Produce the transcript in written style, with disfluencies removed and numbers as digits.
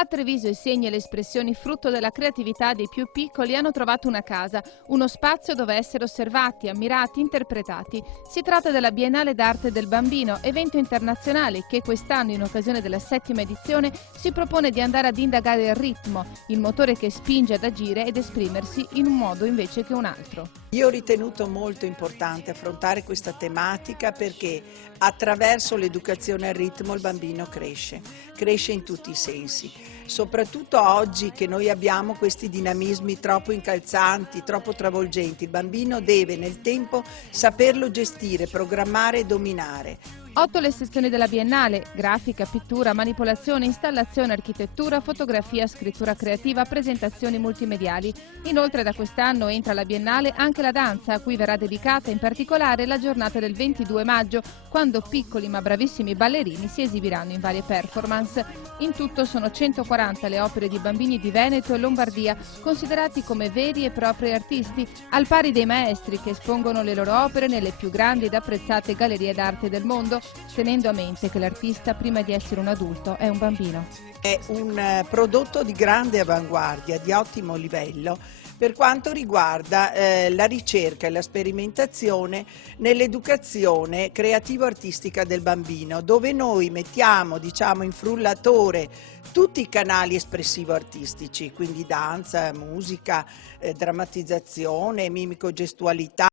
A Treviso i segni e le espressioni frutto della creatività dei più piccoli hanno trovato una casa, uno spazio dove essere osservati, ammirati, interpretati. Si tratta della Biennale d'Arte del Bambino, evento internazionale che quest'anno, in occasione della 7ª edizione, si propone di andare ad indagare il ritmo, il motore che spinge ad agire ed esprimersi in un modo invece che un altro. Io ho ritenuto molto importante affrontare questa tematica perché attraverso l'educazione al ritmo il bambino cresce in tutti i sensi. Soprattutto oggi che noi abbiamo questi dinamismi troppo incalzanti, troppo travolgenti, il bambino deve nel tempo saperlo gestire, programmare e dominare. 8 le sezioni della Biennale: grafica, pittura, manipolazione, installazione, architettura, fotografia, scrittura creativa, presentazioni multimediali. Inoltre da quest'anno entra alla Biennale anche la danza, a cui verrà dedicata in particolare la giornata del 22 maggio, quando piccoli ma bravissimi ballerini si esibiranno in varie performance. In tutto sono 140 le opere di bambini di Veneto e Lombardia, considerati come veri e propri artisti, al pari dei maestri che espongono le loro opere nelle più grandi ed apprezzate gallerie d'arte del mondo, tenendo a mente che l'artista, prima di essere un adulto, è un bambino. È un prodotto di grande avanguardia, di ottimo livello, per quanto riguarda la ricerca e la sperimentazione nell'educazione creativo-artistica del bambino, dove noi mettiamo, diciamo, in frullatore tutti i canali espressivo-artistici, quindi danza, musica, drammatizzazione, mimico-gestualità.